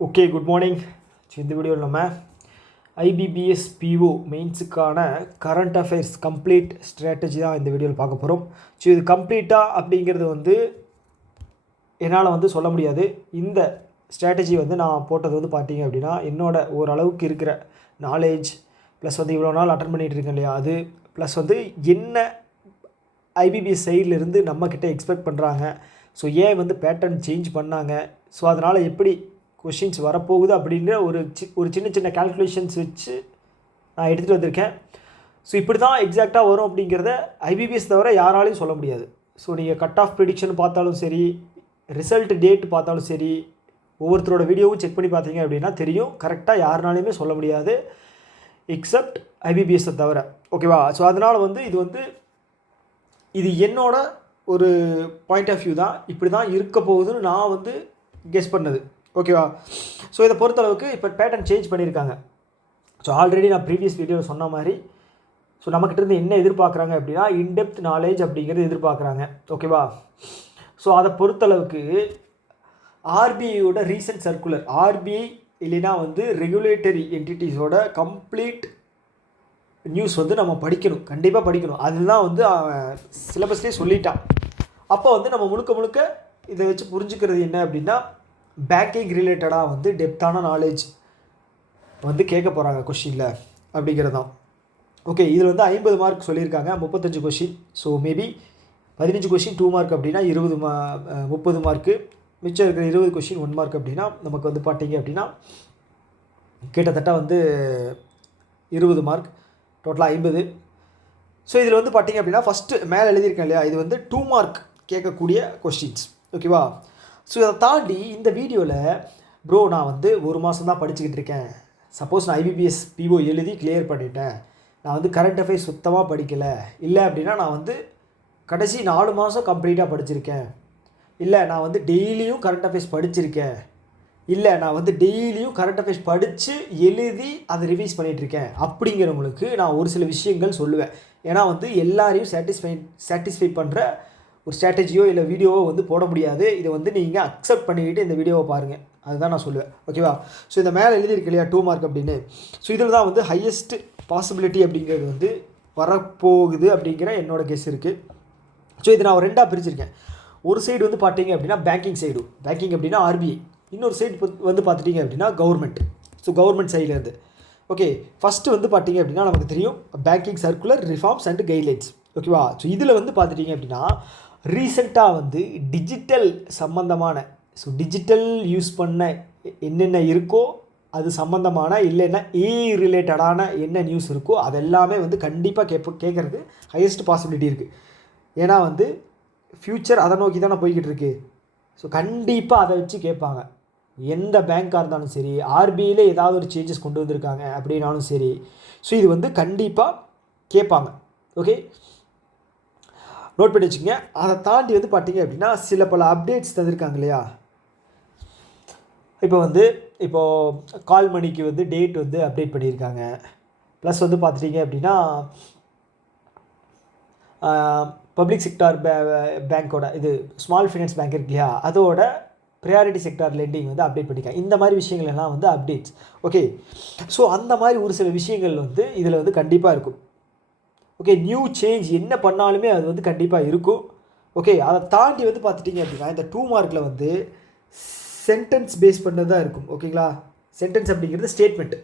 Okay, good morning. இந்த வீடியோவில் நம்ம ஐபிபிஎஸ் பிஓ மெயின்ஸுக்கான கரண்ட் அஃபேர்ஸ் கம்ப்ளீட் ஸ்ட்ராட்டஜி தான் இந்த வீடியோவில் பார்க்க போகிறோம். ஸோ இது கம்ப்ளீட்டாக அப்படிங்கிறது என்னால் சொல்ல முடியாது. இந்த ஸ்ட்ராட்டஜி நான் போட்டது பார்த்தீங்க அப்படின்னா என்னோட ஓரளவுக்கு இருக்கிற நாலேஜ் ப்ளஸ் இவ்வளோ நாள் அட்டன் பண்ணிகிட்டு இருக்கேன் இல்லையா, அது ப்ளஸ் என்ன ஐபிபிஎஸ் சைட்லேருந்து நம்மக்கிட்ட எக்ஸ்பெக்ட் பண்ணுறாங்க, ஸோ ஏன் பேட்டர்ன் சேஞ்ச் பண்ணாங்க, ஸோ அதனால் எப்படி கொஷின்ஸ் வரப்போகுது அப்படின்ற ஒரு சின்ன சின்ன கால்குலேஷன்ஸ் வச்சு நான் எடுத்துகிட்டு வந்திருக்கேன். ஸோ இப்படி தான் எக்ஸாக்டாக வரும் அப்படிங்கிறத ஐபிபிஎஸ் தவிர யாராலையும் சொல்ல முடியாது. ஸோ நீங்கள் கட் ஆஃப் ப்ரிடிக்ஷன் பார்த்தாலும் சரி, ரிசல்ட் டேட் பார்த்தாலும் சரி, ஒவ்வொருத்தரோட வீடியோவும் செக் பண்ணி பார்த்தீங்க அப்படின்னா தெரியும். கரெக்டாக யாருனாலையுமே சொல்ல முடியாது எக்ஸப்ட் ஐபிபிஎஸ்ஸை தவிர. ஓகேவா? ஸோ அதனால் இது என்னோட ஒரு பாயிண்ட் ஆஃப் வியூ தான். இப்படி தான் இருக்க போகுதுன்னு நான் கெஸ் பண்ணது. ஓகேவா? ஸோ இதை பொறுத்தளவுக்கு இப்போ பேட்டர்ன் சேஞ்ச் பண்ணியிருக்காங்க. ஸோ ஆல்ரெடி நான் ப்ரீவியஸ் வீடியோவில் சொன்ன மாதிரி ஸோ நம்மக்கிட்டேருந்து என்ன எதிர்பார்க்குறாங்க அப்படின்னா இன்டெப்த் நாலேஜ் அப்படிங்கிறது எதிர்பார்க்குறாங்க. ஓகேவா? ஸோ அதை பொறுத்தளவுக்கு ஆர்பிஐயோட ரீசன்ட் சர்க்குலர், ஆர்பிஐ இல்லைன்னா ரெகுலேட்டரி என்டிட்டிஸோட கம்ப்ளீட் நியூஸ் நம்ம படிக்கணும், கண்டிப்பாக படிக்கணும். அதுதான் சிலபஸ்லேயே சொல்லிட்டான். அப்போ நம்ம முழுக்க இதை வச்சு புரிஞ்சுக்கிறது என்ன அப்படின்னா பேங்கிங் ரிலேட்டடாக டெப்த்தான நாலேஜ் கேட்க போகிறாங்க கொஷினில் அப்படிங்கிறது தான். ஓகே, இதில் 50 மார்க் சொல்லியிருக்காங்க, 35 question. So maybe 15 question 2 mark அப்படின்னா 30 மார்க்கு, மிச்சம் இருக்கிற 20 கொஷின் 1 மார்க் அப்படின்னா நமக்கு பார்த்தீங்க அப்படின்னா கிட்டத்தட்ட 20 மார்க், டோட்டலாக 50. ஸோ இதில் பார்த்தீங்க அப்படின்னா ஃபஸ்ட்டு மேலே எழுதியிருக்கேன் இல்லையா, இது 2 மார்க் கேட்கக்கூடிய கொஸ்டின்ஸ். ஓகேவா? ஸோ இதை தாண்டி இந்த வீடியோவில் ப்ரோ நான் 1 மாதம் தான் படிச்சுக்கிட்டு இருக்கேன், சப்போஸ் நான் ஐபிபிஎஸ் பிஓ எழுதி கிளியர் பண்ணிட்டேன், நான் கரண்ட் அஃபேர்ஸ் சுத்தமாக படிக்கலை, இல்லை அப்படின்னா நான் கடைசி 4 மாதம் கம்ப்ளீட்டாக படிச்சிருக்கேன், இல்லை நான் டெய்லியும் கரண்ட் அஃபேர்ஸ் படிச்சிருக்கேன், இல்லை நான் டெய்லியும் கரண்ட் அஃபேர்ஸ் படித்து எழுதி அதை ரிவைஸ் பண்ணிகிட்ருக்கேன் அப்படிங்கிறவங்களுக்கு நான் ஒரு சில விஷயங்கள் சொல்லுவேன். ஏன்னா எல்லாரையும் சாட்டிஸ்ஃபை பண்ணுற ஒரு ஸ்ட்ராட்டஜியோ இல்லை வீடியோவோ போட முடியாது. இதை நீங்கள் அக்செப்ட் பண்ணிக்கிட்டு இந்த வீடியோவை பாருங்கள், அதுதான் நான் சொல்லுவேன். ஓகேவா? ஸோ இந்த மேலே எழுதியிருக்கு இல்லையா 2 மார்க் அப்படின்னு, ஸோ இதில் தான் ஹையஸ்ட் பாசிபிலிட்டி அப்படிங்கிறது வரப்போகுது அப்படிங்கிற என்னோடய கெஸ் இருக்குது. ஸோ இதை நான் 2ஆக பிரிச்சிருக்கேன். ஒரு சைடு பார்த்தீங்க அப்படின்னா பேங்கிங் சைடு, பேங்கிங் அப்படின்னா ஆர்பிஐ, இன்னொரு சைடு பார்த்துட்டிங்க அப்படின்னா கவர்மெண்ட். ஸோ கவர்மெண்ட் சைட்லேருந்து ஓகே, ஃபஸ்ட்டு பார்த்தீங்க அப்படின்னா நமக்கு தெரியும் banking circular reforms and guidelines. ஓகேவா? ஸோ இதில் பார்த்துட்டிங்க அப்படின்னா ரீசெண்டாக டிஜிட்டல் சம்மந்தமான, ஸோ டிஜிட்டல் யூஸ் பண்ண என்னென்ன இருக்கோ அது சம்மந்தமான, இல்லைன்னா ரிலேட்டடான என்ன நியூஸ் இருக்கோ அதெல்லாமே கண்டிப்பாக கேட்குறது ஹையஸ்ட் பாசிபிலிட்டி இருக்குது. ஏன்னா ஃப்யூச்சர் அதை நோக்கி தானே போய்கிட்டு இருக்கு. ஸோ கண்டிப்பாக அதை வச்சு கேட்பாங்க. எந்த பேங்காக இருந்தாலும் சரி, ஆர்பிஐயில் ஏதாவது ஒரு சேஞ்சஸ் கொண்டு வந்திருக்காங்க அப்படின்னாலும் சரி, ஸோ இது கண்டிப்பாக கேட்பாங்க. ஓகே, நோட் பண்ணி வச்சுக்கோங்க. அதை தாண்டி பார்த்தீங்க அப்படின்னா சில பல அப்டேட்ஸ் தந்திருக்காங்க இல்லையா. இப்போது கால் மணிக்கு டேட் அப்டேட் பண்ணியிருக்காங்க. ப்ளஸ் பார்த்துட்டிங்க அப்படின்னா பப்ளிக் செக்டார் பேங்க்கோட இது ஸ்மால் ஃபைனான்ஸ் பேங்க் இருக்கு இல்லையா, அதோட ப்ரையாரிட்டி செக்டார் லெண்டிங் அப்டேட் பண்ணியிருக்காங்க. இந்த மாதிரி விஷயங்கள் எல்லாம் அப்டேட்ஸ். ஓகே, ஸோ அந்த மாதிரி ஒரு சில விஷயங்கள் இதில் கண்டிப்பாக இருக்கும். ஓகே, நியூ சேஞ்ச் என்ன பண்ணாலுமே அது கண்டிப்பாக இருக்கும். ஓகே, அதை தாண்டி பார்த்துட்டிங்க அப்படின்னா இந்த 2 மார்க்கில் சென்டென்ஸ் பேஸ் பண்ணது தான் இருக்கும். ஓகேங்களா? சென்டென்ஸ் அப்படிங்கிறது ஸ்டேட்மெண்ட்.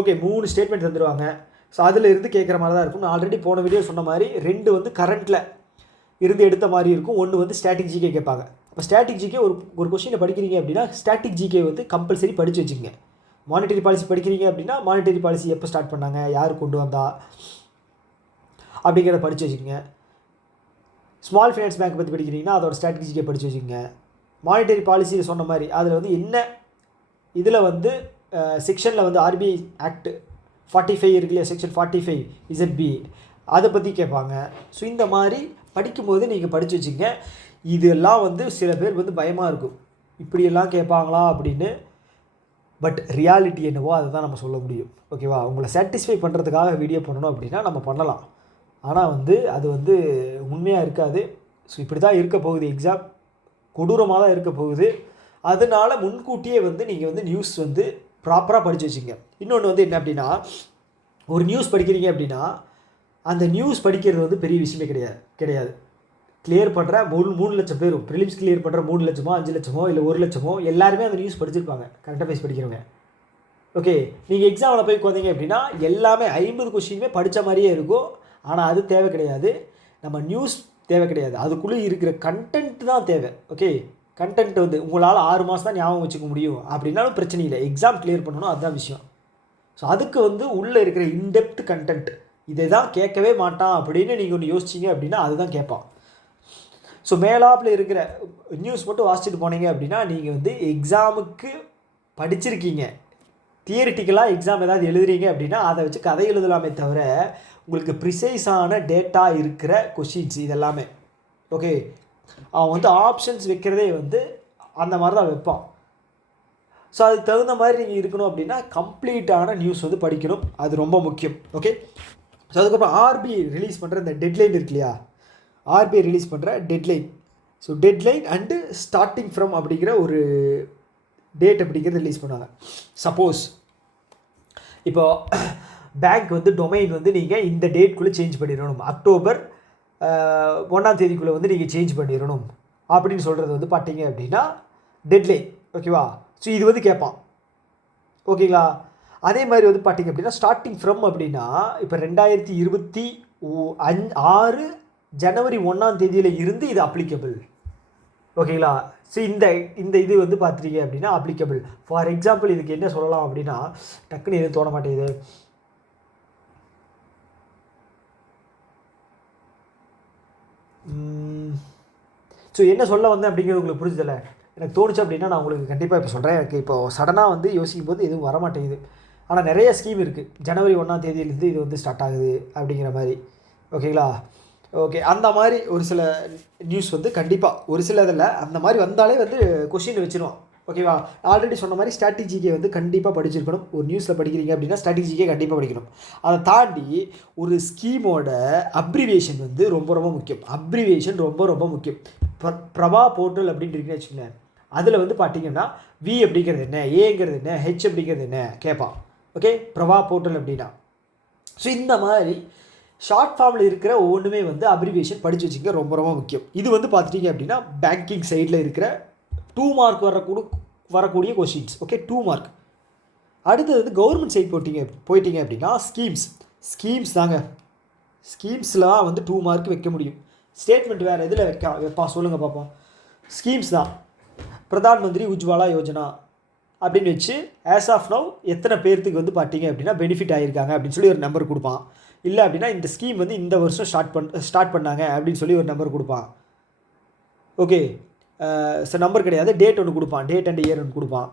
ஓகே, 3 ஸ்டேட்மெண்ட் தந்துடுவாங்க. ஸோ அதில் இருந்து கேட்குற மாதிரி தான் இருக்கும். நான் ஆல்ரெடி போன வீடியோ சொன்ன மாதிரி 2 கரண்ட்டில் இருந்து எடுத்த மாதிரி இருக்கும், 1 ஸ்டாட்டிக் ஜிகே கேட்பாங்க. அப்போ ஸ்டாட்டிக் ஜிகே ஒரு கொஸ்டினை படிக்கிறீங்க அப்படின்னா ஸ்டாட்டிக் ஜிகே கம்பல்சரி படித்து வச்சுக்கோங்க. மானிட்டரி பாலிசி படிக்கிறீங்க அப்படின்னா மானிட்டரி பாலிசி எப்போ ஸ்டார்ட் பண்ணாங்க, யார் கொண்டு வந்தா அப்படிங்கிறத படித்து வச்சுக்கோங்க. ஸ்மால் ஃபைனான்ஸ் பேங்க் பற்றி படிக்கிறீங்கன்னா அதோட ஸ்ட்ராட்டஜிக்கை படித்து வச்சுக்கோங்க. மானிட்டரி பாலிசியில் சொன்ன மாதிரி அதில் என்ன இதில் செக்ஷனில் ஆர்பிஐ ஆக்ட் 45 இருக்கு இல்லையா, செக்ஷன் 45 இசட்பி, அதை பற்றி கேட்பாங்க. ஸோ இந்த மாதிரி படிக்கும்போது நீங்கள் படித்து வச்சுக்கோங்க. இதெல்லாம் சில பேர் பயமாக இருக்கும், இப்படியெல்லாம் கேட்பாங்களா அப்படின்னு. பட் ரியாலிட்டி என்னவோ அதை தான் நம்ம சொல்ல முடியும். ஓகேவா? உங்களை சாட்டிஸ்ஃபை பண்ணுறதுக்காக வீடியோ பண்ணணும் அப்படின்னா நம்ம பண்ணலாம். ஆனால் அது உண்மையாக இருக்காது. ஸோ இப்படி தான் இருக்க போகுது, எக்ஸாம் கொடூரமாக தான் இருக்க போகுது. அதனால முன்கூட்டியே வந்து நீங்கள் வந்து நியூஸ் வந்து ப்ராப்பராக படித்து வச்சுங்க. இன்னொன்று வந்து என்ன அப்படின்னா, ஒரு நியூஸ் படிக்கிறீங்க அப்படின்னா அந்த நியூஸ் படிக்கிறது வந்து பெரிய விஷயமே கிடையாது. கிளியர் பண்ணுற 3 லட்சம் பேரும் ப்ரிலிம்ஸ் கிளியர் பண்ணுற 3 லட்சமோ 5 லட்சமோ இல்லை 1 லட்சமோ எல்லாருமே அந்த நியூஸ் படிச்சிருப்பாங்க, கரண்ட் அஃபேர்ஸ் படிக்கிறவங்க. ஓகே, நீங்கள் எக்ஸாமில் போய் உட்காந்தீங்க அப்படின்னா எல்லாமே 50 கொஸ்டினுமே படித்த மாதிரியே இருக்கும். ஆனால் அது தேவை கிடையாது. நம்ம நியூஸ் தேவை கிடையாது, அதுக்குள்ளே இருக்கிற கண்டென்ட் தான் தேவை. ஓகே, கண்டென்ட் வந்து உங்களால் 6 மாதம் தான் ஞாபகம் வச்சுக்க முடியும் அப்படின்னாலும் பிரச்சனை இல்லை, எக்ஸாம் கிளியர் பண்ணணும், அதுதான் விஷயம். ஸோ அதுக்கு வந்து உள்ளே இருக்கிற இன்டெப்த் கண்டென்ட் இதை தான் கேட்கவே மாட்டான் அப்படின்னு நீங்கள் ஒன்று யோசிச்சிங்க அப்படின்னா அதுதான் கேட்பான். ஸோ மேலாப்பில் இருக்கிற நியூஸ் மட்டும் வாசிச்சுட்டு போனீங்க அப்படின்னா நீங்கள் வந்து எக்ஸாமுக்கு படிச்சிருக்கீங்க. தியரிட்டிக்கலாக எக்ஸாம் ஏதாவது எழுதுறீங்க அப்படின்னா அதை வச்சு கதை எழுதலாமே தவிர உங்களுக்கு ப்ரிசைஸான டேட்டா இருக்கிற கொஷின்ஸ் இதெல்லாமே. ஓகே, அவன் வந்து ஆப்ஷன்ஸ் வைக்கிறதே வந்து அந்த மாதிரி தான் வைப்பான். ஸோ அதுக்கு தகுந்த மாதிரி நீங்கள் இருக்கணும் அப்படின்னா கம்ப்ளீட்டான நியூஸ் வந்து படிக்கணும், அது ரொம்ப முக்கியம். ஓகே, ஸோ அதுக்கப்புறம் ஆர்பிஐ ரிலீஸ் பண்ணுற இந்த டெட்லைன் இருக்கு இல்லையா, ஆர்பிஐ ரிலீஸ் பண்ணுற deadline. So deadline and starting from அப்படிங்கிற ஒரு டேட் அப்படிங்கிறது ரிலீஸ் பண்ணுவாங்க. சப்போஸ் இப்போ பேங்க் வந்து டொமைன் வந்து நீங்கள் இந்த டேட்குள்ளே சேஞ்ச் பண்ணிடணும், அக்டோபர் 1ஆம் தேதிக்குள்ளே வந்து நீங்கள் சேஞ்ச் பண்ணிடணும் அப்படின்னு சொல்கிறது வந்து பார்த்தீங்க அப்படின்னா டெட்லைன். ஓகேவா, ஸோ இது வந்து கேட்பான். ஓகேங்களா, அதே மாதிரி வந்து பார்த்தீங்க அப்படின்னா ஸ்டார்டிங் ஃப்ரம் அப்படின்னா இப்போ 2026 ஜனவரி 1ஆம் தேதியில் இருந்து இது அப்ளிகபிள். ஓகேங்களா, ஸோ இந்த இது வந்து பார்த்துட்டீங்க அப்படின்னா அப்ளிகபிள். ஃபார் எக்ஸாம்பிள் இதுக்கு என்ன சொல்லலாம் அப்படின்னா டக்குன்னு எதுவும் தோண மாட்டேங்குது. ஸோ என்ன சொல்ல வந்தேன் அப்படிங்கிறது உங்களுக்கு புரிஞ்சதில்லை, எனக்கு தோணுச்சு அப்படின்னா நான் உங்களுக்கு கண்டிப்பாக இப்போ சொல்கிறேன். எனக்கு இப்போ சடனாக வந்து யோசிக்கும் போது எதுவும் வர மாட்டேங்குது. ஆனால் நிறைய ஸ்கீம் இருக்குது, ஜனவரி 1ஆம் தேதியிலேருந்து இது வந்து ஸ்டார்ட் ஆகுது அப்படிங்கிற மாதிரி. ஓகேங்களா, ஓகே, அந்த மாதிரி ஒரு சில நியூஸ் வந்து கண்டிப்பாக ஒரு சில இதில் அந்த மாதிரி வந்தாலே வந்து கொஷின் வச்சிருவோம். ஓகேவா, ஆல்ரெடி சொன்ன மாதிரி ஸ்ட்ராட்டஜிக்கே வந்து கண்டிப்பாக படிச்சிருக்கணும். ஒரு நியூஸில் படிக்கிறீங்க அப்படின்னா ஸ்ட்ராட்டஜிக்கே கண்டிப்பாக படிக்கணும். அதை தாண்டி ஒரு ஸ்கீமோட அப்ரிவியேஷன் வந்து ரொம்ப ரொம்ப முக்கியம். அப்ரிவியேஷன் ரொம்ப ரொம்ப முக்கியம். பிரபா போர்ட்டல் அப்படின்னு இருக்குன்னு வச்சுக்கோங்களேன், அதில் வந்து பார்த்தீங்கன்னா வி அப்படிங்கிறது என்ன, ஏங்கிறது என்ன, ஹெச் அப்படிங்கிறது என்ன கேட்பான். ஓகே, பிரபா போர்ட்டல் அப்படின்னா. ஸோ இந்த மாதிரி ஷார்ட் ஃபார்மில் இருக்கிற ஒவ்வொன்றுமே வந்து அப்ரிவியேஷன் படித்து வச்சுக்க ரொம்ப ரொம்ப முக்கியம். இது வந்து பார்த்துட்டிங்க அப்படின்னா பேங்கிங் சைடில் இருக்கிற 2 மார்க் வரக்கூடிய கொஷின்ஸ். Okay, 2 mark. அடுத்தது வந்து கவர்மெண்ட் சைட் போயிட்டீங்க அப்படின்னா ஸ்கீம்ஸ் தாங்க. ஸ்கீம்ஸ்லாம் வந்து 2 மார்க் வைக்க முடியும். ஸ்டேட்மெண்ட் வேறு எதில் வைப்பான் சொல்லுங்கள் பார்ப்போம். ஸ்கீம்ஸ் தான். பிரதான் மந்திரி உஜ்வாலா யோஜனா அப்படின்னு வச்சு ஆஸ் ஆஃப் நவ் எத்தனை பேர்த்துக்கு வந்து பார்த்தீங்க அப்படின்னா பெனிஃபிட் ஆகியிருக்காங்க அப்படின்னு சொல்லி ஒரு நம்பர் கொடுப்பான். இல்லை அப்படின்னா இந்த ஸ்கீம் வந்து இந்த வருஷம் ஸ்டார்ட் பண்ணாங்க அப்படின்னு சொல்லி ஒரு நம்பர் கொடுப்பான். ஓகே, ஸோ நம்பர் கிடையாது, டேட் ஒன்று கொடுப்பான், டேட் அண்ட் இயர் ஒன்று கொடுப்பான்.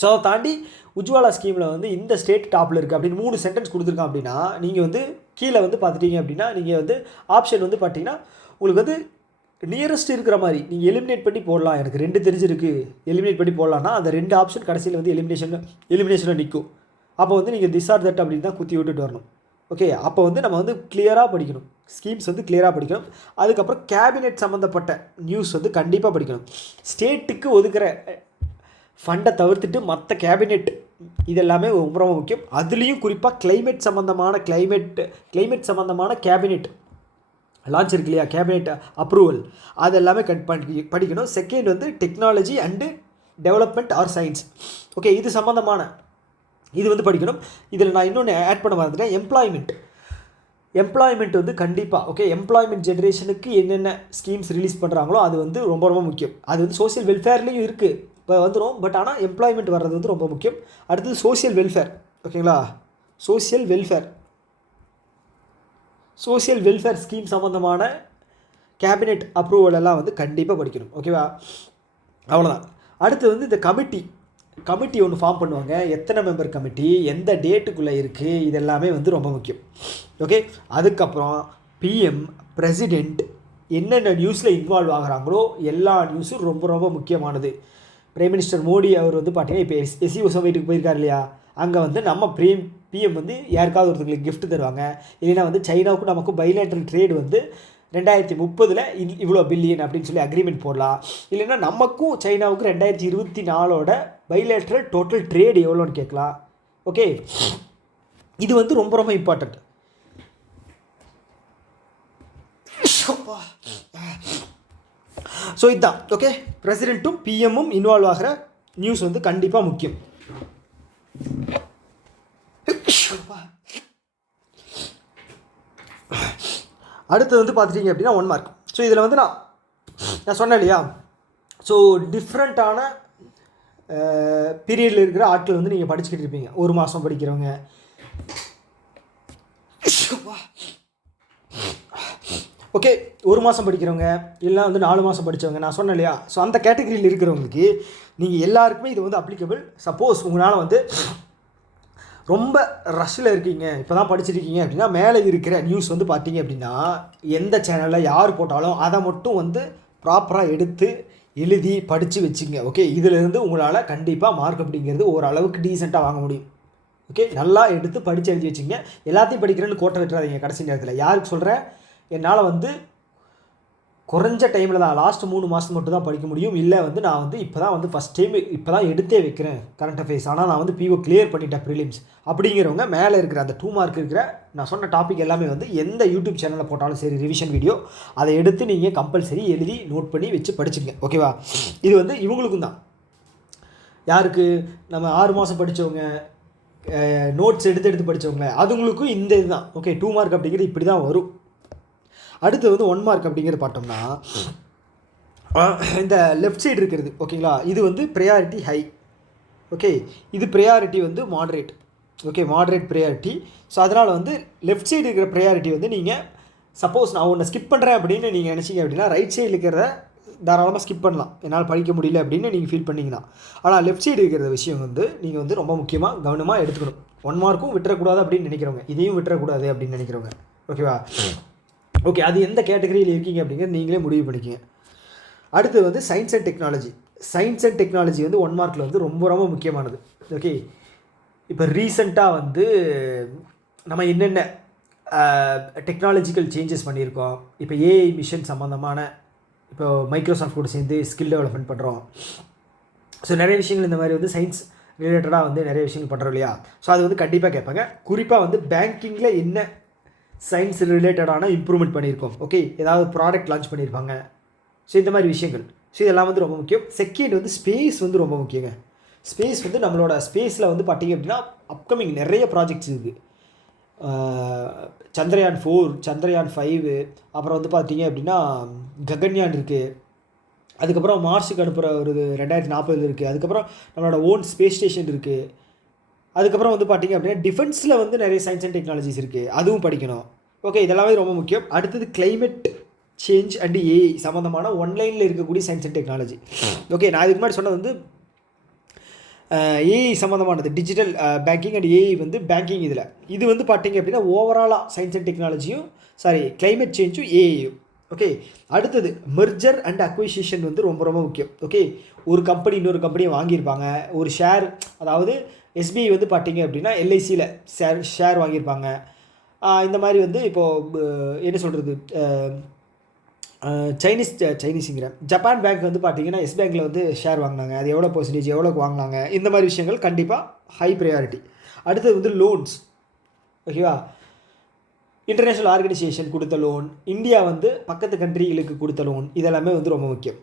ஸோ அதை தாண்டி உஜ்வாலா ஸ்கீமில் வந்து இந்த ஸ்டேட் டாப்பில் இருக்குது அப்படின்னு 3 சென்டென்ஸ் கொடுத்துருக்கான் அப்படின்னா நீங்கள் வந்து கீழே வந்து பார்த்துட்டீங்க அப்படின்னா நீங்கள் வந்து ஆப்ஷன் வந்து பார்த்தீங்கன்னா உங்களுக்கு வந்து நியரஸ்ட் இருக்கிற மாதிரி நீங்கள் எலிமினேட் பண்ணி போடலாம். எனக்கு 2 தெரிஞ்சிருக்கு, எலிமினேட் பண்ணி போடலான்னா அந்த 2 ஆப்ஷன் கடைசியில் வந்து எலிமினேஷனில் நிற்கும். அப்போ வந்து நீங்கள் திஸ் ஆர் தட் அப்படின்னு தான் குத்தி விட்டுட்டு வரணும். ஓகே, அப்போ வந்து நம்ம வந்து கிளியராக படிக்கணும், ஸ்கீம்ஸ் வந்து கிளியராக படிக்கணும். அதுக்கப்புறம் கேபினெட் சம்மந்தப்பட்ட நியூஸ் வந்து கண்டிப்பாக படிக்கணும். ஸ்டேட்டுக்கு ஒதுக்குற ஃபண்டை தவிர்த்துட்டு மற்ற கேபினெட் இதெல்லாமே ரொம்ப ரொம்ப முக்கியம். அதுலேயும் குறிப்பாக கிளைமேட் சம்மந்தமான கேபினெட் லான்ச் இருக்கு இல்லையா, கேபினெட் அப்ரூவல், அது எல்லாமே படிக்கணும். செகண்ட் வந்து technology and development R science. Okay, இது சம்மந்தமான இது வந்து படிக்கணும். இதில் நான் இன்னொன்று ஆட் பண்ண வந்துட்டேன், எம்ப்ளாய்மெண்ட் வந்து கண்டிப்பாக. ஓகே, எம்ப்ளாய்மெண்ட் ஜென்ரேஷனுக்கு என்னென்ன ஸ்கீம்ஸ் ரிலீஸ் பண்ணுறாங்களோ அது வந்து ரொம்ப ரொம்ப முக்கியம். அது வந்து சோஷியல் வெல்ஃபேர்லேயும் இருக்குது, இப்போ வந்துடும். பட் ஆனால் எம்ப்ளாய்மெண்ட் வர்றது வந்து ரொம்ப முக்கியம். அடுத்தது சோஷியல் வெல்ஃபேர். ஓகேங்களா, சோஷியல் வெல்ஃபேர் ஸ்கீம் சம்மந்தமான கேபினெட் அப்ரூவல் எல்லாம் வந்து கண்டிப்பாக படிக்கணும். ஓகேவா, அவ்வளோதான். அடுத்து வந்து இந்த கமிட்டி ஒன்று ஃபார்ம் பண்ணுவாங்க, எத்தனை மெம்பர் கமிட்டி, எந்த டேட்டுக்குள்ளே இருக்குது, இதெல்லாமே வந்து ரொம்ப முக்கியம். ஓகே, அதுக்கப்புறம் பிஎம் பிரசிடெண்ட் என்னென்ன நியூஸில் இன்வால்வ் ஆகிறாங்களோ எல்லா நியூஸும் ரொம்ப ரொம்ப முக்கியமானது. பிரைம் மினிஸ்டர் மோடி அவர் வந்து பார்த்தீங்கன்னா இப்போ எஸ்சிஓ சமிட்டுக்கு போயிருக்கார் இல்லையா, அங்கே வந்து நம்ம பிஎம் வந்து யாருக்காவது ஒருத்தங்களுக்கு கிஃப்ட் தருவாங்க. இல்லைன்னா வந்து சைனாவுக்கும் நமக்கும் பைலேட்ரல் ட்ரேட் வந்து 2030 இவ்வளோ பில்லியன் அப்படின்னு சொல்லி அக்ரிமெண்ட் போடலாம். இல்லைன்னா நமக்கும் சைனாவுக்கும் 2024 பைலேட்ரல் டோட்டல் ட்ரேட் எவ்வளோன்னு கேட்கலாம். ஓகே, இது வந்து ரொம்ப ரொம்ப இம்பார்ட்டண்ட். ஸோ இதுதான். ஓகே, பிரசிடெண்ட்டும் பிஎம்மும் இன்வால்வ் ஆகிற நியூஸ் வந்து கண்டிப்பாக முக்கியம். அடுத்து வந்து பார்த்துட்டிங்க அப்படின்னா 1 மார்க். ஸோ இதில் வந்து நான் சொன்னேன் இல்லையா, ஸோ டிஃப்ரெண்ட்டான பீரியடில் இருக்கிற ஆட்கள் வந்து நீங்கள் படிச்சுக்கிட்டு இருப்பீங்க. 1 மாதம் படிக்கிறவங்க, ஓகே 1 மாதம் படிக்கிறவங்க, இல்லை வந்து 4 மாதம் படித்தவங்க, நான் சொன்னேன் இல்லையா. ஸோ அந்த கேட்டகரியில் இருக்கிறவங்களுக்கு நீங்கள் எல்லாருக்குமே இது வந்து அப்ளிகபிள். சப்போஸ் உங்களால் வந்து ரொம்ப ரஷ்ஷில் இருக்கீங்க, இப்போ தான் படிச்சிருக்கீங்க அப்படின்னா, மேலே இருக்கிற நியூஸ் வந்து பார்த்தீங்க அப்படின்னா எந்த சேனலில் யார் போட்டாலும் அதை மட்டும் வந்து ப்ராப்பராக எடுத்து எழுதி படித்து வச்சுங்க. ஓகே, இதிலேருந்து உங்களால் கண்டிப்பாக மார்க் அப்படிங்கிறது ஓரளவுக்கு டீசெண்டாக வாங்க முடியும். ஓகே, நல்லா எடுத்து படித்து எழுதி வச்சுங்க. எல்லாத்தையும் படிக்கிறேன்னு கோட்டை விட்டுறாதீங்க கடைசி நேரத்தில். யாருக்கு சொல்கிறேன், என்னால் வந்து குறைஞ்ச டைமில் தான் லாஸ்ட் 3 மாதம் மட்டும் தான் படிக்க முடியும். இல்லை வந்து நான் வந்து இப்போ தான் வந்து ஃபஸ்ட் டைம் இப்போ தான் எடுத்தே வைக்கிறேன் கரண்ட் அஃபேர்ஸ், ஆனால் நான் வந்து பிஓ கிளியர் பண்ணிட்டேன் ப்ரிலிம்ஸ் அப்படிங்கிறவங்க மேலே இருக்கிற அந்த 2 மார்க் இருக்கிற நான் சொன்ன டாபிக் எல்லாமே வந்து எந்த யூடியூப் சேனலில் போட்டாலும் சரி ரிவிஷன் வீடியோ, அதை எடுத்து நீங்கள் கம்பல்சரி எழுதி நோட் பண்ணி வச்சு படிச்சுங்க. ஓகேவா, இது வந்து இவங்களுக்கும் தான். யாருக்கு, நம்ம 6 மாதம் படித்தவங்க, நோட்ஸ் எடுத்து படித்தவங்க, அதுங்களுக்கும் இந்த இதுதான். ஓகே, 2 மார்க் அப்படிங்கிறது இப்படி தான் வரும். அடுத்து வந்து 1 மார்க் அப்படிங்கிறது பார்த்தோம்னா இந்த லெஃப்ட் சைடு இருக்கிறது. ஓகேங்களா, இது வந்து ப்ரையாரிட்டி ஹை. ஓகே, இது ப்ரையாரிட்டி வந்து moderate. Okay, moderate priority. So அதனால் வந்து லெஃப்ட் சைடு இருக்கிற ப்ரையாரிட்டி வந்து நீங்கள் சப்போஸ் நான் ஒன்று ஸ்கிப் பண்ணுறேன் அப்படின்னு நீங்கள் நினச்சிங்க அப்படின்னா ரைட் சைடில் இருக்கிறத தாராளமாக ஸ்கிப் பண்ணலாம், என்னால் படிக்க முடியல அப்படின்னு நீங்கள் ஃபீல் பண்ணிங்கன்னா. ஆனால் லெஃப்ட் சைடு இருக்கிற விஷயம் வந்து நீங்கள் வந்து ரொம்ப முக்கியமாக கவனமாக எடுத்துக்கணும். 1 மார்க்கும் விட்டுறக்கூடாது அப்படின்னு நினைக்கிறவங்க, இதையும் விட்டுறக்கூடாது அப்படின்னு நினைக்கிறவங்க. ஓகேவா, ஓகே, அது எந்த கேட்டகரியில் இருக்கீங்க அப்படிங்கிறது நீங்களே முடிவு பண்ணிக்கங்க. அடுத்து வந்து science and technology. Science and technology வந்து 1 மார்க்கில் வந்து ரொம்ப ரொம்ப முக்கியமானது. ஓகே, இப்போ ரீசெண்டாக வந்து நம்ம என்னென்ன டெக்னாலஜிக்கல் சேஞ்சஸ் பண்ணியிருக்கோம். இப்போ ஏஐ மிஷன் சம்மந்தமான இப்போ மைக்ரோசாஃப்ட் கூட சேர்ந்து ஸ்கில் டெவலப்மெண்ட் பண்ணுறோம். ஸோ நிறைய விஷயங்கள் இந்த மாதிரி வந்து சயின்ஸ் ரிலேட்டடாக வந்து நிறைய விஷயங்கள் பண்ணுறோம் இல்லையா. ஸோ அது வந்து கண்டிப்பாக கேட்பாங்க. குறிப்பாக வந்து பேங்கிங்கில் என்ன சயின்ஸ் ரிலேட்டடான இம்ப்ரூவ்மெண்ட் பண்ணியிருக்கோம். ஓகே, ஏதாவது ப்ராடக்ட் லான்ச் பண்ணியிருப்பாங்க. ஸோ இந்த மாதிரி விஷயங்கள். ஸோ இதெல்லாம் வந்து ரொம்ப முக்கியம். செகண்ட் வந்து ஸ்பேஸ் வந்து ரொம்ப முக்கியங்க. ஸ்பேஸ் வந்து நம்மளோட ஸ்பேஸில் வந்து பார்த்திங்க அப்படின்னா அப்கமிங் நிறைய ப்ராஜெக்ட்ஸ் இருக்குது. சந்திரயான் 4, சந்திரயான் 5, அப்புறம் வந்து பார்த்திங்க அப்படின்னா ககன்யான் இருக்குது. அதுக்கப்புறம் மார்ஸுக்கு அனுப்புகிற ஒரு 2040 இருக்குது. அதுக்கப்புறம் நம்மளோட ஓன் ஸ்பேஸ் ஸ்டேஷன் இருக்குது. அதுக்கப்புறம் வந்து பார்த்திங்க அப்படின்னா டிஃபென்ஸில் வந்து நிறைய சயின்ஸ் அண்ட் டெக்னாலஜிஸ் இருக்குது, அதுவும் படிக்கணும். ஓகே, இதெல்லாமே ரொம்ப முக்கியம். அடுத்தது கிளைமேட் சேஞ்ச் அண்ட் ஏஐ சம்மந்தமான ஒன்லைனில் இருக்கக்கூடிய சயின்ஸ் அண்ட் டெக்னாலஜி. ஓகே, நான் இதுக்கு முன்னாடி சொன்னது வந்து ஏஐ சம்மந்தமானது, டிஜிட்டல் பேங்கிங் அண்ட் ஏஐ வந்து பேங்கிங். இது வந்து பார்த்திங்க அப்படின்னா ஓவராலாக சயின்ஸ் அண்ட் டெக்னாலஜியும் கிளைமேட் சேஞ்சும் ஏஐயும். ஓகே, அடுத்தது மெர்ஜர் அண்ட் அக்விசிஷன் வந்து ரொம்ப ரொம்ப முக்கியம். ஓகே, ஒரு கம்பெனி இன்னொரு கம்பெனியை வாங்கியிருப்பாங்க, ஒரு ஷேர், அதாவது எஸ்பிஐ வந்து பார்த்திங்க அப்படின்னா எல்ஐசியில் ஷேர் வாங்கியிருப்பாங்க. இந்த மாதிரி வந்து இப்போது என்ன சொல்கிறது, சைனீஸுங்கிற ஜப்பான் பேங்க் வந்து பார்த்திங்கன்னா எஸ் பேங்க்கில் வந்து ஷேர் வாங்கினாங்க. அது எவ்வளோ பர்சன்டேஜ் எவ்வளோக்கு வாங்கினாங்க, இந்த மாதிரி விஷயங்கள் கண்டிப்பாக ஹை ப்ரையாரிட்டி. அடுத்தது வந்து லோன்ஸ். ஓகேவா, இன்டர்நேஷ்னல் ஆர்கனைசேஷன் கொடுத்த லோன், இந்தியா வந்து பக்கத்து கண்ட்ரிகளுக்கு கொடுத்த லோன், இதெல்லாமே வந்து ரொம்ப முக்கியம்.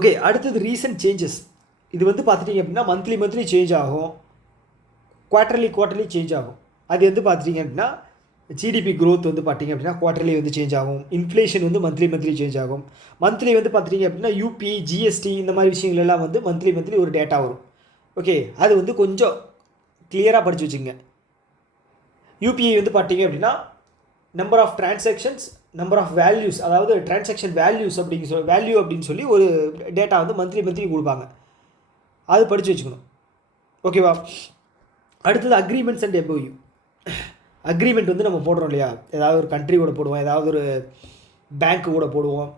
ஓகே, அடுத்தது ரீசன்ட் சேஞ்சஸ். இது வந்து பார்த்துட்டிங்க அப்படின்னா மந்த்லி சேஞ்ச் ஆகும், குவார்ட்டர்லி சேஞ்ச் ஆகும். அது வந்து பார்த்துட்டிங்க அப்படின்னா ஜிடிபி க்ரோத் வந்து பார்த்திங்க அப்படின்னா குவார்ட்டர்லி வந்து சேஞ்ச் ஆகும். இன்ஃப்ளேஷன் வந்து மந்த்லி சேஞ்ச் ஆகும். மந்த்லி வந்து பார்த்துட்டிங்க அப்படின்னா யூபி, ஜிஎஸ்டி இந்த மாதிரி விஷயங்கள் எல்லாம் வந்து மந்த்லி ஒரு டேட்டா வரும். ஓகே, அது வந்து கொஞ்சம் கிளியராக படித்து வச்சுங்க. யூபிஐ வந்து பார்த்திங்க அப்படின்னா number of transactions, number of values, அதாவது டிரான்சாக்ஷன் வேல்யூஸ் வேல்யூ அப்படின்னு சொல்லி ஒரு டேட்டா வந்து மந்த்லி கொடுப்பாங்க. அது படித்து வச்சுக்கணும். ஓகேவா, அடுத்தது அக்ரிமெண்ட்ஸ் அண்ட் எம்ஓயு. அக்ரிமெண்ட் வந்து நம்ம போடுறோம் இல்லையா, ஏதாவது ஒரு கண்ட்ரி கூட போடுவோம், ஏதாவது ஒரு பேங்க்கு கூட போடுவோம்,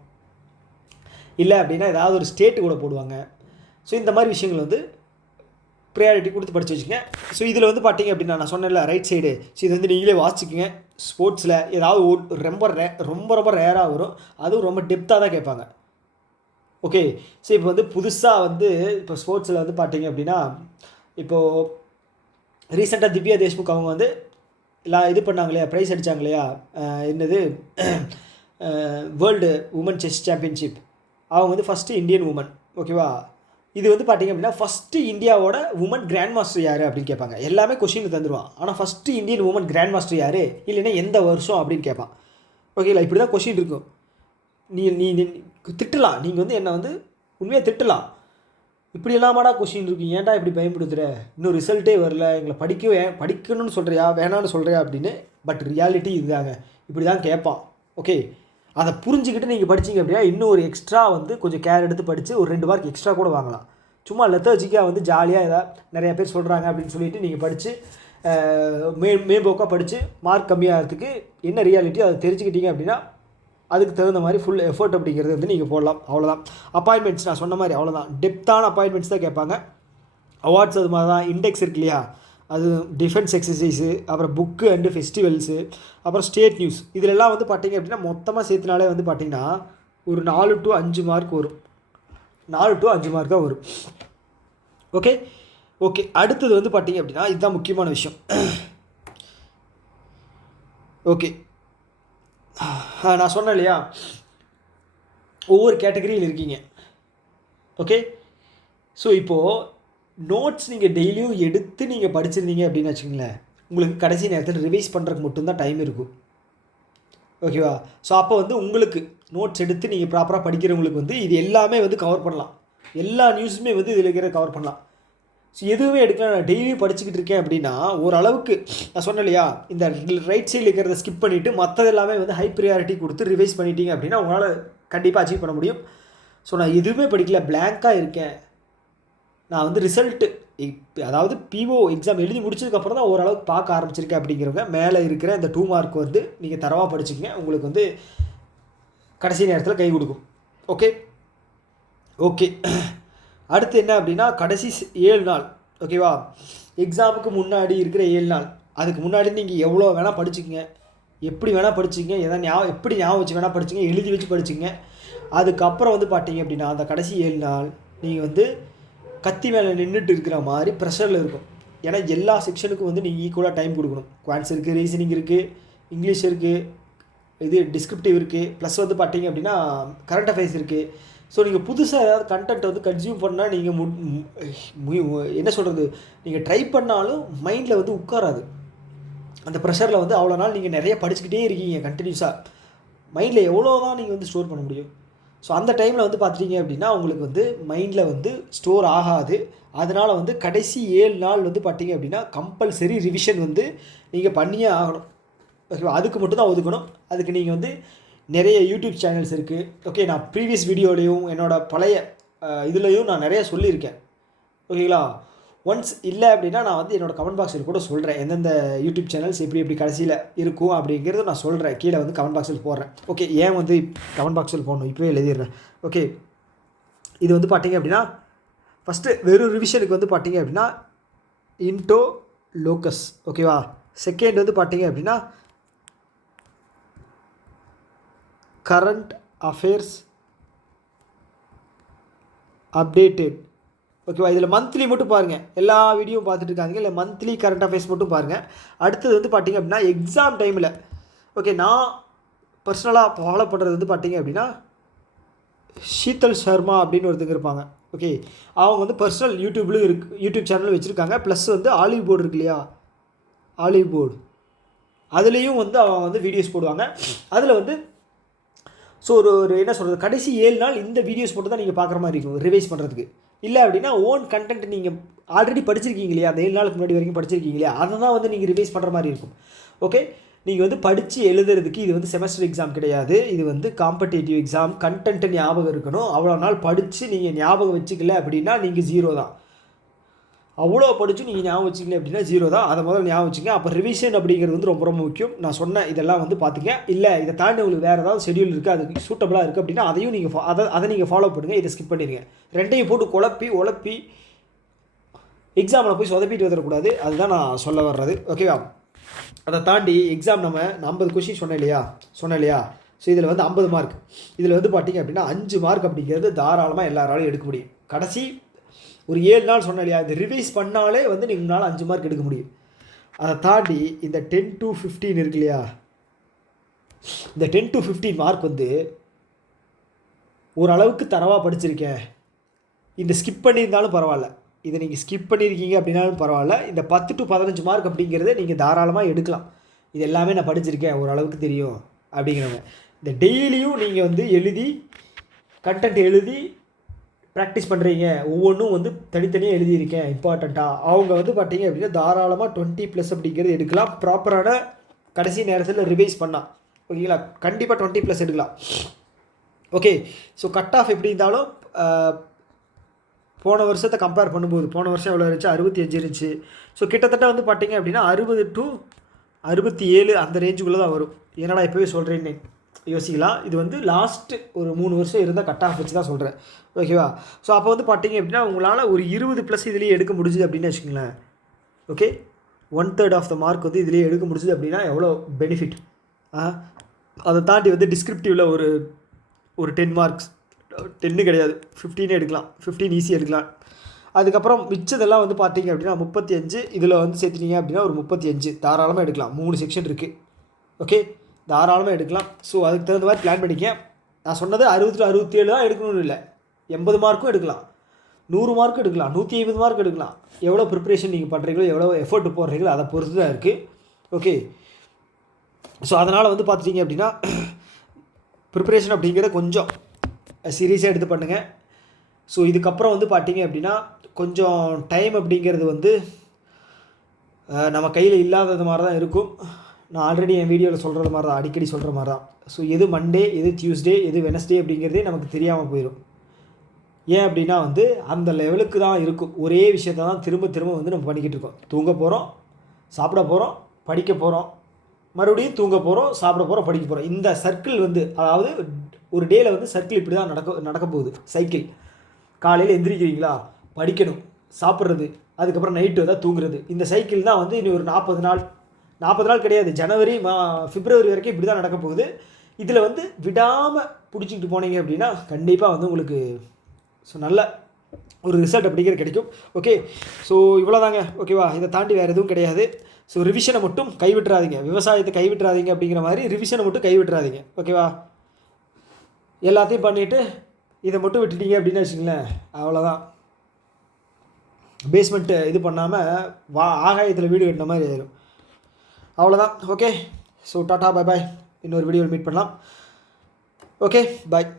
இல்லை அப்படின்னா ஏதாவது ஒரு ஸ்டேட்டு கூட போடுவாங்க. ஸோ இந்த மாதிரி விஷயங்கள் வந்து ப்ரையாரிட்டி கொடுத்து படித்து வச்சுங்க. ஸோ இதில் வந்து பார்த்தீங்க அப்படின்னா நான் சொன்னேன்ல ரைட் சைடு, ஸோ இது வந்து நீங்களே வாசிச்சுக்கோங்க. ஸ்போர்ட்ஸில் ஏதாவது ரொம்ப ரொம்ப ரேராக வரும், அதுவும் ரொம்ப டெப்த்தாக தான் கேட்பாங்க. ஓகே, ஸோ இப்போ வந்து புதுசாக வந்து இப்போ ஸ்போர்ட்ஸில் வந்து பார்த்தீங்க அப்படின்னா இப்போது ரீசெண்டாக திவ்யா தேஷ்முக் அவங்க வந்து எல்லாம் இது பண்ணாங்க இல்லையா, ப்ரைஸ் அடித்தாங்க இல்லையா, என்னது வேர்ல்டு உமன் செஸ் சாம்பியன்ஷிப். அவங்க வந்து ஃபஸ்ட்டு இந்தியன் உமன். ஓகேவா, இது வந்து பார்த்திங்க அப்படின்னா ஃபஸ்ட்டு இந்தியாவோட உமன் கிராண்ட் மாஸ்டர் யார் அப்படின்னு கேட்பாங்க. எல்லாமே கொஷின் தந்துடுவான், ஆனால் first Indian woman grandmaster யார், இல்லைன்னா எந்த வருஷம் அப்படின்னு கேட்பான். ஓகேங்களா, இப்படி தான் கொஷின் இருக்கும். நீ திட்டலாம், நீங்கள் வந்து என்னை வந்து உண்மையாக திட்டலாம், இப்படி எல்லாமாடா கொஷின் இருக்குது, ஏன்டா இப்படி பயன்படுத்துகிற, இன்னும் ரிசல்ட்டே வரல, எங்களை படிக்கணும்னு சொல்கிறியா வேணான்னு சொல்கிறியா அப்படின்னு. பட் ரியாலிட்டி இதுதாங்க, இப்படி தான் கேட்பான். ஓகே, அதை புரிஞ்சுக்கிட்டு நீங்கள் படிச்சிங்க அப்படின்னா இன்னும் ஒரு எக்ஸ்ட்ரா வந்து கொஞ்சம் கேர் எடுத்து படித்து ஒரு 2 மார்க் எக்ஸ்ட்ரா கூட வாங்கலாம். சும்மா லெத்தர்ஜிக்காக வந்து ஜாலியாக ஏதாவது நிறையா பேர் சொல்கிறாங்க அப்படின்னு சொல்லிட்டு நீங்கள் படித்து மேம்போக்காக படித்து மார்க் கம்மியாகிறதுக்கு என்ன ரியாலிட்டி அதை தெரிஞ்சுக்கிட்டீங்க அப்படின்னா அதுக்கு தகுந்த மாதிரி ஃபுல் எஃபர்ட் அப்படிங்கிறது வந்து நீங்கள் போடலாம். அவ்வளோதான். அப்பாயின்மெண்ட்ஸ் நான் சொன்ன மாதிரி அவ்வளோதான், டெப்த்தான அப்பாயின்மெண்ட்ஸ் தான் கேட்பாங்க. அவார்ட்ஸ் அது மாதிரி தான். இண்டெக்ஸ் இருக்கு இல்லையா, அது டிஃபென்ஸ் எக்ஸசைஸு, அப்புறம் புக்கு அண்டு ஃபெஸ்டிவல்ஸு, அப்புறம் ஸ்டேட் நியூஸ், இதிலெல்லாம் வந்து பார்த்திங்க அப்படின்னா மொத்தமாக சேர்த்துனாலே வந்து பார்த்திங்கன்னா ஒரு 4 to 5 மார்க் வரும். 4 to 5 மார்க் தான் வரும். ஓகே, அடுத்தது வந்து பார்த்திங்க அப்படின்னா இதுதான் முக்கியமான விஷயம். ஓகே, நான் சொன்னேன் இல்லையா, ஒவ்வொரு கேட்டகரியில் இருக்கீங்க. ஓகே, ஸோ இப்போது நோட்ஸ் நீங்கள் டெய்லியும் எடுத்து நீங்கள் படிச்சிருந்தீங்க அப்படின்னு வச்சுக்கோங்களேன், உங்களுக்கு கடைசி நேரத்தில் ரிவைஸ் பண்ணுறதுக்கு மட்டும்தான் டைம் இருக்கும். ஓகேவா, ஸோ அப்போ வந்து உங்களுக்கு நோட்ஸ் எடுத்து நீங்கள் ப்ராப்பராக படிக்கிறவங்களுக்கு வந்து இது எல்லாமே வந்து கவர் பண்ணலாம். எல்லா நியூஸுமே வந்து இதில் இருக்கிற கவர் பண்ணலாம். ஸோ எதுவுமே எடுக்கலாம், நான் டெய்லியும் படிச்சுக்கிட்டு இருக்கேன் அப்படின்னா ஓரளவுக்கு நான் சொன்னேன் இல்லையா, இந்த ரைட் சைடில் இருக்கிறத ஸ்கிப் பண்ணிவிட்டு மற்றது எல்லாமே வந்து ஹை ப்ரியாரிட்டி கொடுத்து ரிவைஸ் பண்ணிட்டீங்க அப்படின்னா உங்களால் கண்டிப்பாக அச்சீவ் பண்ண முடியும். ஸோ நான் எதுவுமே படிக்கல, பிளாங்காக இருக்கேன், நான் வந்து ரிசல்ட்டு அதாவது பிஓ எக்ஸாம் எழுதி முடிச்சதுக்கப்புறம் தான் ஓரளவுக்கு பார்க்க ஆரம்பிச்சிருக்கேன் அப்படிங்கிறவங்க மேலே இருக்கிற இந்த 2 மார்க் வந்து நீங்கள் தரவாக படிச்சுக்கங்க, உங்களுக்கு வந்து கடைசி நேரத்தில் கை கொடுக்கும். ஓகே, அடுத்து என்ன அப்படின்னா கடைசி 7 நாள். ஓகேவா, எக்ஸாமுக்கு முன்னாடி இருக்கிற 7 நாள், அதுக்கு முன்னாடி நீங்கள் எவ்வளோ வேணால் படிச்சுக்கங்க, எப்படி வேணால் படிச்சுங்க, எப்படி ஞாபகம் வச்சு வேணால் படிச்சுங்க, எழுதி வச்சு படிச்சுங்க. அதுக்கப்புறம் வந்து பார்த்தீங்க அப்படின்னா அந்த கடைசி 7 நாள் நீங்கள் வந்து கத்தி மேலே நின்றுட்டு இருக்கிற மாதிரி ப்ரெஷரில் இருக்கும். ஏன்னா எல்லா செக்ஷனுக்கும் வந்து நீங்கள் ஈக்குவலாக டைம் கொடுக்கணும். குவான்ஸ் இருக்குது, ரீசனிங் இருக்குது, இங்கிலீஷ் இருக்குது, இது டிஸ்கிரிப்டிவ் இருக்குது, ப்ளஸ் வந்து பார்த்தீங்க அப்படின்னா கரண்ட் அஃபேர்ஸ் இருக்குது. ஸோ நீங்கள் புதுசாக ஏதாவது கண்டென்ட் வந்து கன்சியூம் பண்ணால் நீங்கள் என்ன சொல்கிறது, நீங்கள் ட்ரை பண்ணாலும் மைண்டில் வந்து உட்காராது. அந்த ப்ரெஷரில் வந்து அவ்வளோ நாள் நீங்கள் நிறைய படிச்சுக்கிட்டே இருக்கீங்க கண்டினியூஸாக, மைண்டில் எவ்வளோ தான் நீங்கள் வந்து ஸ்டோர் பண்ண முடியும். ஸோ அந்த டைமில் வந்து பார்த்துட்டீங்க அப்படின்னா உங்களுக்கு வந்து மைண்டில் வந்து ஸ்டோர் ஆகாது. அதனால் வந்து கடைசி 7 நாள் வந்து பார்த்தீங்க அப்படின்னா கம்பல்சரி ரிவிஷன் வந்து நீங்கள் பண்ணியே ஆகணும். ஓகேவா, அதுக்கு மட்டும் தான் ஒதுக்கணும். அதுக்கு நீங்கள் வந்து நிறைய யூடியூப் சேனல்ஸ் இருக்குது. ஓகே, நான் ப்ரீவியஸ் வீடியோலையும் என்னோடய பழைய இதுலேயும் நான் நிறைய சொல்லியிருக்கேன். ஓகேங்களா, ஒன்ஸ் இல்லை அப்படின்னா நான் வந்து என்னோடய கமெண்ட் பாக்ஸில் கூட சொல்கிறேன் எந்தெந்த யூடியூப் சேனல்ஸ் எப்படி கடைசியில் இருக்கும் அப்படிங்கிறத நான் சொல்கிறேன், கீழே வந்து கமெண்ட் பாக்ஸில் போடுறேன். ஓகே, ஏன் வந்து கமெண்ட் பாக்ஸில் போடணும், இப்போவே எழுதிடுறேன். ஓகே, இது வந்து பார்த்தீங்க அப்படின்னா ஃபஸ்ட்டு வெறும் ரிவிஷனுக்கு வந்து பார்த்தீங்க அப்படின்னா இன்டோ லோக்கஸ். ஓகேவா, செகண்ட் வந்து பார்த்தீங்க அப்படின்னா கரண்ட் அஃபேர்ஸ் அப்டேட்டட். ஓகேவா, இதில் மந்த்லி மட்டும் பாருங்கள், எல்லா வீடியோவும் பார்த்துட்டு இருக்காங்க, இல்லை மந்த்லி கரண்ட் அஃபேர்ஸ் மட்டும் பாருங்கள். அடுத்தது வந்து பார்த்திங்க அப்படின்னா எக்ஸாம் டைமில் ஓகே நான் பர்சனலாக ஃபாலோ பண்ணுறது வந்து பார்த்திங்க அப்படின்னா ஷீதல் சர்மா அப்படின்னு ஒருத்தங்க இருப்பாங்க. ஓகே, அவங்க வந்து பர்சனல் யூடியூப் சேனலும் வச்சுருக்காங்க, ப்ளஸ் வந்து ஆலிவ் போர்டு இருக்கு இல்லையா, ஆலிவ் போர்டு அதுலேயும் வந்து அவங்க வந்து வீடியோஸ் போடுவாங்க. அதில் வந்து ஸோ ஒரு என்ன சொல்கிறது, கடைசி 7 நாள் இந்த வீடியோஸ் மட்டும் தான் நீங்கள் பார்க்குற மாதிரி இருக்கும் ரிவைஸ் பண்ணுறதுக்கு. இல்லை அப்படின்னா ஓன் கண்டென்ட் நீங்கள் ஆல்ரெடி படிச்சிருக்கீங்க இல்லையா, அந்த 7 நாளுக்கு முன்னாடி வரைக்கும் படிச்சிருக்கீங்க இல்லையா, அதை தான் வந்து நீங்கள் ரிவைஸ் பண்ணுற மாதிரி இருக்கும். ஓகே, நீங்கள் வந்து படித்து எழுதுறதுக்கு இது வந்து செமஸ்டர் எக்ஸாம் கிடையாது, இது வந்து காம்படேட்டிவ் எக்ஸாம். கண்டென்ட்டு ஞாபகம் இருக்கணும். அவ்வளோ நாள் படித்து நீங்கள் ஞாபகம் வச்சுக்கல அப்படின்னா நீங்கள் 0 தான். அவ்வளோ படித்து நீங்கள் ஞாபகம் வச்சிங்க அப்படின்னா 0 தான். அதை முதல்ல ஞாபகம் வச்சுங்க. அப்போ ரிவிஷன் அப்படிங்கிறது வந்து ரொம்ப ரொம்ப முக்கியம். நான் சொன்னேன் இதெல்லாம் வந்து பார்த்துங்க. இல்லை இதை தாண்டி உங்களுக்கு வேறு ஏதாவது ஷெடியூல் இருக்குது, அதுக்கு சூட்டபுளாக இருக்குது அப்படின்னா அதையும் நீங்கள் அதை நீங்கள் ஃபாலோ பண்ணுங்கள். இதை ஸ்கிப் பண்ணிடுங்க. ரெண்டையும் போட்டு குழப்பி எக்ஸாமில் போய் சொதப்பிட்டு வந்துடக்கூடாது, அதுதான் நான் சொல்ல வர்றது. ஓகேவா? அதை தாண்டி எக்ஸாம் நம்ம 50 கொஷின் சொன்னேன் இல்லையா? ஸோ இதில் வந்து 50 மார்க். இதில் வந்து பார்த்திங்க அப்படின்னா 5 மார்க் அப்படிங்கிறது தாராளமாக எல்லாராலையும் எடுக்க முடியும். கடைசி ஒரு 7 நாள் சொன்னேன் இல்லையா, இந்த ரிவைஸ் பண்ணாலே வந்து நீங்களால் 5 மார்க் எடுக்க முடியும். அதை தாண்டி இந்த 10 to 15 இருக்கு இல்லையா, இந்த 10 to 15 மார்க் வந்து ஓரளவுக்கு தரவாக படிச்சிருக்கேன், இந்த ஸ்கிப் பண்ணியிருந்தாலும் பரவாயில்ல, இதை நீங்கள் ஸ்கிப் பண்ணியிருக்கீங்க அப்படின்னாலும் பரவாயில்ல, இந்த 10 to 15 மார்க் அப்படிங்கிறத நீங்கள் தாராளமாக எடுக்கலாம். இது எல்லாமே நான் படிச்சிருக்கேன், ஓரளவுக்கு தெரியும் அப்படிங்கிறவங்க இந்த டெய்லியும் நீங்கள் வந்து எழுதி கண்டென்ட் எழுதி ப்ராக்டிஸ் பண்ணுறீங்க, ஒவ்வொன்றும் வந்து தனித்தனியாக எழுதியிருக்கேன் இம்பார்ட்டண்ட்டாக, அவங்க வந்து பார்த்தீங்க அப்படின்னா தாராளமாக 20+ அப்படிங்கிறது எடுக்கலாம். ப்ராப்பரான கடைசி நேரத்தில் ரிவைஸ் பண்ணால் ஓகேங்களா, கண்டிப்பாக 20+ எடுக்கலாம். ஓகே, ஸோ கட் ஆஃப் எப்படி இருந்தாலும் போன வருஷத்தை கம்பேர் பண்ணும்போது போன வருஷம் எவ்வளோ இருந்துச்சு, 65 இருந்துச்சு. ஸோ கிட்டத்தட்ட வந்து பார்த்தீங்க அப்படின்னா 60 to 67 அந்த ரேஞ்சுக்குள்ளே தான் வரும். என்னடா இப்போவே சொல்கிறேன்னு யோசிக்கலாம். இது வந்து லாஸ்ட்டு ஒரு 3 வருஷம் இருந்தால் கட் ஆஃப் வச்சு தான் சொல்கிறேன். ஓகேவா? ஸோ அப்போ வந்து பார்த்தீங்க அப்படின்னா உங்களால் ஒரு 20+ இதுலேயே எடுக்க முடிஞ்சுது அப்படின்னு வச்சுக்கோங்களேன். ஓகே, 1/3 ஆஃப் த மார்க் வந்து இதுலேயே எடுக்க முடிஞ்சுது அப்படின்னா எவ்வளோ பெனிஃபிட். அதை தாண்டி வந்து டிஸ்கிரிப்டிவில் ஒரு 10 மார்க்ஸ், 10 கிடையாது 15 எடுக்கலாம், 15 ஈஸி எடுக்கலாம். அதுக்கப்புறம் மிச்சதெல்லாம் வந்து பார்த்தீங்க அப்படின்னா 35, இதில் வந்து சேர்த்துட்டீங்க அப்படின்னா ஒரு 35 தாராளமாக எடுக்கலாம். 3 செக்ஷன் இருக்குது. ஓகே, தாராளமாக எடுக்கலாம். ஸோ அதுக்கு தகுந்த மாதிரி பிளான் பண்ணிக்க. நான் சொன்னது 60 to 67 தான் எடுக்கணும்னு இல்லை, 80 மார்க்கும் எடுக்கலாம், 100 மார்க்கும் எடுக்கலாம், 150 மார்க் எடுக்கலாம். எவ்வளோ ப்ரிப்ரேஷன் நீங்கள் பண்ணுறீங்களோ, எவ்வளோ எஃபர்ட் போடுறீங்களோ அதை பொறுத்து தான் இருக்குது. ஓகே, ஸோ அதனால் வந்து பார்த்துட்டிங்க அப்படின்னா ப்ரிப்ரேஷன் அப்படிங்கிறத கொஞ்சம் சீரியஸாக எடுத்து பண்ணுங்கள். ஸோ இதுக்கப்புறம் வந்து பார்த்தீங்க அப்படின்னா கொஞ்சம் டைம் அப்படிங்கிறது வந்து நம்ம கையில் இல்லாதது மாதிரி தான் இருக்கும். நான் ஆல்ரெடி என் வீடியோவில் சொல்கிறது மாதிரி தான், அடிக்கடி சொல்கிற மாதிரி தான். ஸோ எது மண்டே, எது டியூஸ்டே, எது வெனஸ்டே அப்படிங்கிறதே நமக்கு தெரியாமல் போயிடும். ஏன் அப்படின்னா வந்து அந்த லெவலுக்கு தான் இருக்கும். ஒரே விஷயத்தை தான் திரும்ப திரும்ப வந்து நம்ம பண்ணிக்கிட்டு இருக்கோம். தூங்க போகிறோம், சாப்பிட போகிறோம், படிக்க போகிறோம், மறுபடியும் தூங்க போகிறோம், சாப்பிட போகிறோம், படிக்க போகிறோம். இந்த சர்க்கிள் வந்து அதாவது ஒரு டேயில் வந்து சர்க்கிள் இப்படி தான் நடக்க போகுது. சைக்கிள் காலையில் எந்திரிக்கிறீங்களா, படிக்கணும், சாப்பிட்றது, அதுக்கப்புறம் நைட்டு தான் தூங்குறது. இந்த சைக்கிள் தான் வந்து இனி ஒரு 40 நாள் கிடையாது, ஜனவரி பிப்ரவரி வரைக்கும் இப்படி தான் நடக்க போகுது. இதில் வந்து விடாமல் பிடிச்சிக்கிட்டு போனீங்க அப்படின்னா கண்டிப்பாக வந்து உங்களுக்கு நல்ல ஒரு ரிசல்ட் அப்படிங்கிறது கிடைக்கும். ஓகே, ஸோ இவ்வளோதாங்க. ஓகேவா? இதை தாண்டி வேறு எதுவும் கிடையாது. ஸோ ரிவிஷனை மட்டும் கைவிட்டுறாதீங்க, விவசாயத்தை கைவிட்டுறாதீங்க அப்படிங்கிற மாதிரி ரிவிஷனை மட்டும் கைவிட்டுறாதீங்க. ஓகேவா? எல்லாத்தையும் பண்ணிவிட்டு இதை மட்டும் விட்டுட்டீங்க அப்படின்னு வச்சுங்களேன், அவ்வளோதான். பேஸ்மெண்ட்டு இது பண்ணாமல் ஆகாயத்தில் வீடு கட்டின மாதிரி ஆயிடும். அவ்வளோதான். Okay, so tata, bye bye. இன்னொரு வீடியோவில் மீட் பண்ணலாம். ஓகே, பாய்.